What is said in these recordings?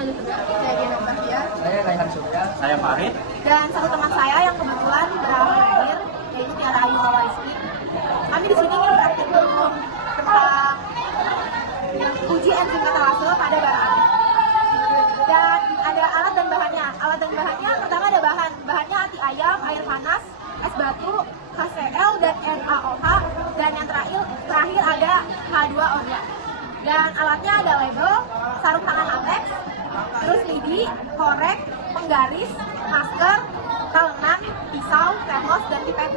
Saya Gina Bahtiar. Saya Raihan Surya. Saya Farid. Dan satu teman saya yang kebetulan berakhir terakhir, yaitu Tiara Ayu Mawaiski. Kami di sini ingin praktik dulu tentang uji enzim katalase pada bara api. Dan ada alat dan bahannya. Alat dan bahannya pertama ada bahannya hati ayam, air panas, es batu, HCl dan NaOH, dan yang terakhir ada H2O2. Dan alatnya ada label, sarung tangan latex, terus lidi, korek, penggaris, masker, talenan, pisau, termos, dan pipet.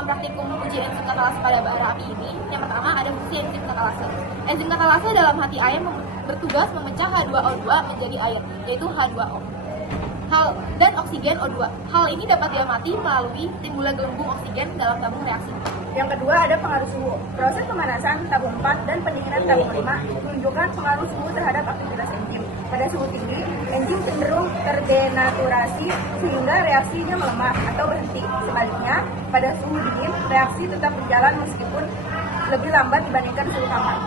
Praktikum uji enzim katalase pada bara api ini, yang pertama ada fungsi enzim katalase. Enzim katalase dalam hati ayam bertugas memecah H2O2 menjadi air, yaitu H2O. Dan oksigen O2. Hal ini dapat diamati melalui timbulan gelembung oksigen dalam tabung reaksi. Yang kedua ada pengaruh suhu. Proses pemanasan tabung 4 dan pendinginan tabung 5 menunjukkan pengaruh suhu terhadap aktivitas enzim. Pada suhu tinggi, enzim cenderung terdenaturasi sehingga reaksinya melemah atau berhenti. Sebaliknya, pada suhu dingin, reaksi tetap berjalan meskipun lebih lambat dibandingkan suhu kamar.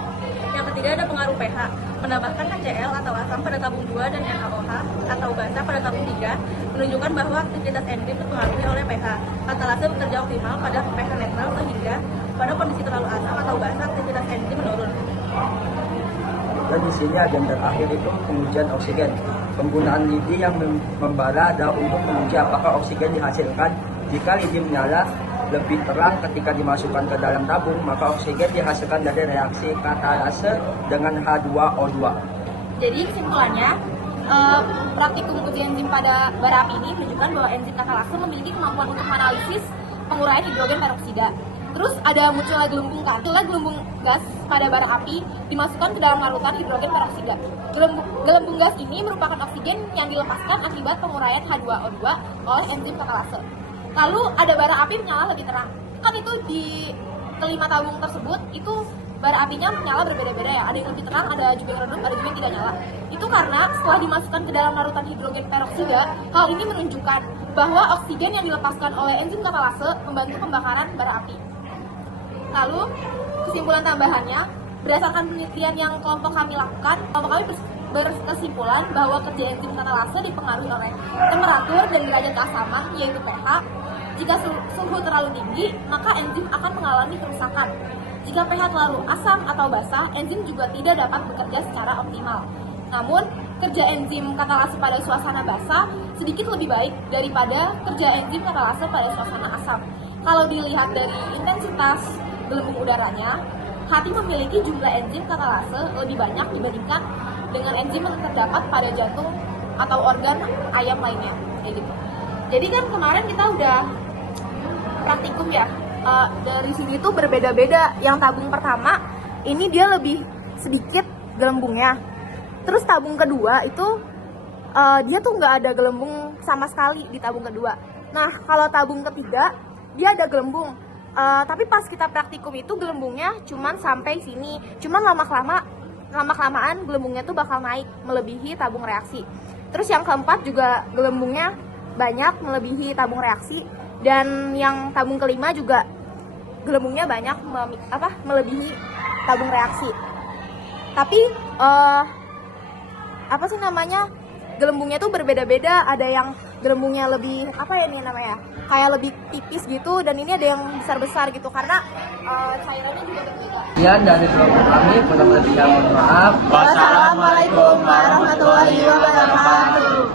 Yang ketiga ada pengaruh pH. Menambahkan HCl atau asam pada tabung 2 dan NaOH atau basa pada tabung 3 menunjukkan bahwa aktivitas enzim terpengaruhi oleh pH. Katalase bekerja optimal pada pH netral sehingga pada kondisi terlalu asam atau basa aktivitas enzim menurun. Dan di sini ada yang terakhir itu pengujian oksigen. Penggunaan lidi yang membara adalah untuk menguji apakah oksigen dihasilkan. Jika lidi menyala lebih terang ketika dimasukkan ke dalam tabung, maka oksigen dihasilkan dari reaksi katalase dengan H2O2. Jadi kesimpulannya, praktikum uji enzim pada bara api ini menunjukkan bahwa enzim katalase memiliki kemampuan untuk menganalisis penguraian hidrogen peroksida. Terus ada munculnya gelembung kan. Munculnya gelembung gas pada bara api dimasukkan ke dalam larutan hidrogen peroksida. Gelembung gas ini merupakan oksigen yang dilepaskan akibat penguraian H2O2 oleh enzim katalase. Lalu ada bara api menyala lebih terang. Kan itu di kelima tabung tersebut itu bara apinya menyala berbeda-beda ya. Ada yang lebih terang, ada juga yang redup, ada juga yang tidak nyala. Itu karena setelah dimasukkan ke dalam larutan hidrogen peroksida, hal ini menunjukkan bahwa oksigen yang dilepaskan oleh enzim katalase membantu pembakaran bara api. Lalu, kesimpulan tambahannya, berdasarkan penelitian yang kelompok kami lakukan, kelompok kami berkesimpulan bahwa kerja enzim katalase dipengaruhi oleh temperatur dan derajat keasaman, yaitu pH. Jika suhu terlalu tinggi, maka enzim akan mengalami kerusakan. Jika pH terlalu asam atau basah, enzim juga tidak dapat bekerja secara optimal. Namun, kerja enzim katalase pada suasana basah sedikit lebih baik daripada kerja enzim katalase pada suasana asam. Kalau dilihat dari intensitas gelembung udaranya, hati memiliki jumlah enzim katalase lebih banyak dibandingkan dengan enzim yang terdapat pada jantung atau organ ayam lainnya. Gitu. Jadi kan kemarin kita udah praktikum ya, dari sini tuh berbeda-beda. Yang tabung pertama ini dia lebih sedikit gelembungnya. Terus tabung kedua itu dia tuh nggak ada gelembung sama sekali di tabung kedua. Nah kalau tabung ketiga dia ada gelembung. Tapi pas kita praktikum itu gelembungnya cuman sampai sini. Cuman lama-kelamaan gelembungnya tuh bakal naik melebihi tabung reaksi. Terus yang keempat juga gelembungnya banyak melebihi tabung reaksi. Dan yang tabung kelima juga gelembungnya banyak melebihi tabung reaksi. Tapi gelembungnya tuh berbeda-beda. Ada yang gelembungnya lebih kayak lebih tipis gitu, dan ini ada yang besar-besar gitu karena cairannya juga berbeda. Sekian dari kelompok kami, kurang lebihnya mohon maaf. Wassalamualaikum warahmatullahi wabarakatuh.